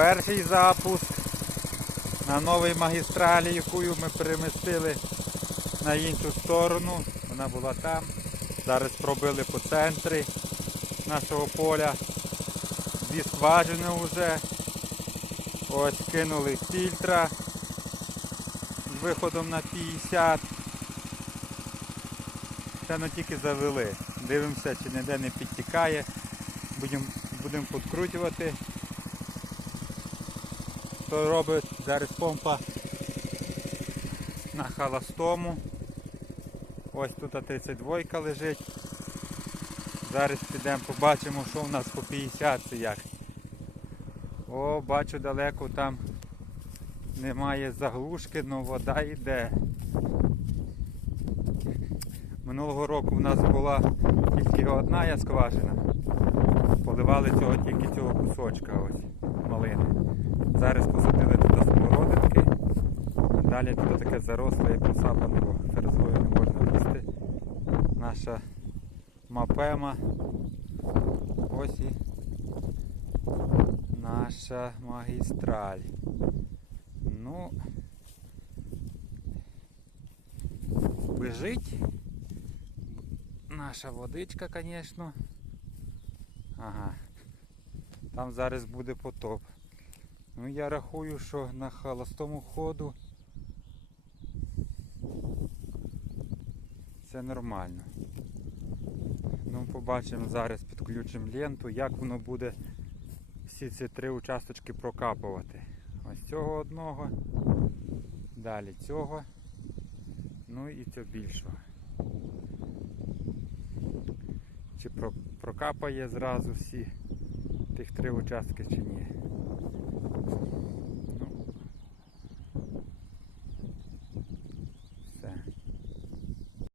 Перший запуск на новій магістралі, яку ми перемістили на іншу сторону. Вона була там. Зараз пробили по центрі нашого поля. Дві скважини вже. Ось кинули фільтра з виходом на 50. Це ну тільки завели. Дивимося, чи ніде не підтікає. Будемо будемо підкручувати. То робить зараз помпа на холостому. Ось тут 32 лежить. Зараз підемо побачимо, що в нас по 50 це як. О, бачу далеко там немає заглушки, але вода йде. Минулого року в нас була тільки одна я скважина. Поливали цього тільки цього кусочка ось малини. Зараз посадили туди смородинки. Далі тут таке заросле і посапане, бо ферзою не можна лізти. Наша мапема. Ось і наша магістраль. Ну бежить. Наша водичка, звісно. Ага. Там зараз буде потоп. Ну я рахую, що на холостому ходу це нормально. Ну побачимо зараз, підключимо ленту, як воно буде всі ці три участочки прокапувати. Ось цього одного, далі цього, ну і цього більшого чи прокапає зразу всі тих три участки чи ні.